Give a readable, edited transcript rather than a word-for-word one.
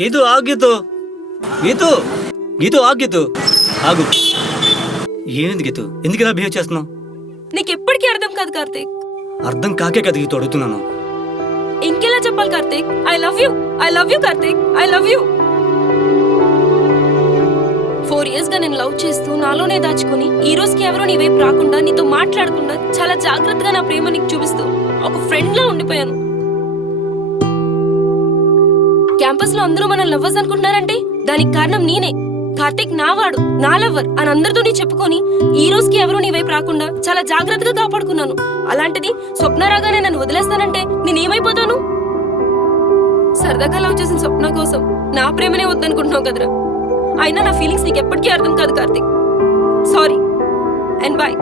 గీతు ఆగు గీతు గీతు గీతు ఆగు గీతు ఆగు. ఏమైంది గీతు? ఎందుకు ఇలా బిహేవ్ చేస్తున్నావు? నీకెప్పటికీ అర్థం కాదు కార్తీక్. అర్థం కాకే కదా గీతు అడుగుతున్నాను. ఇంకెలా చెప్పాలి Karthik? I love you Karthik, I love you. 4 years గా నేను లవ్ చేస్తూ నాలోనే దాచుకుని ఈ రోజుకి ఎవరో నీ వైపు రాకుండా నీతో మాట్లాడకుండా చాలా జాగ్రత్తగా నా ప్రేమ నీకు చూపిస్తూ ఒక ఫ్రెండ్ లా ఉండిపోయాను. క్యాంపస్ లో అందరూ మన లవ్వర్స్ అనుకుంటున్నారంటే దానికి కారణం నేనే. కార్తీక్ నావాడు, నా లవ్వర్ అని అందరితో నీ చెప్పుకొని ఈ రోజుకి ఎవరూ నీ వైపు రాకుండా చాలా జాగ్రత్తగా కాపాడుకున్నాను. అలాంటిది స్వప్న రాగానే నన్ను వదిలేస్తానంటే నేనేమైపోతాను? సరదాగా లవ్ చేసిన స్వప్న కోసం నా ప్రేమనే వద్దనుకుంటున్నావు కదరా. అయినా నా ఫీలింగ్స్ నీకు ఎప్పటికీ అర్థం కాదు కార్తీక్. Sorry and bye.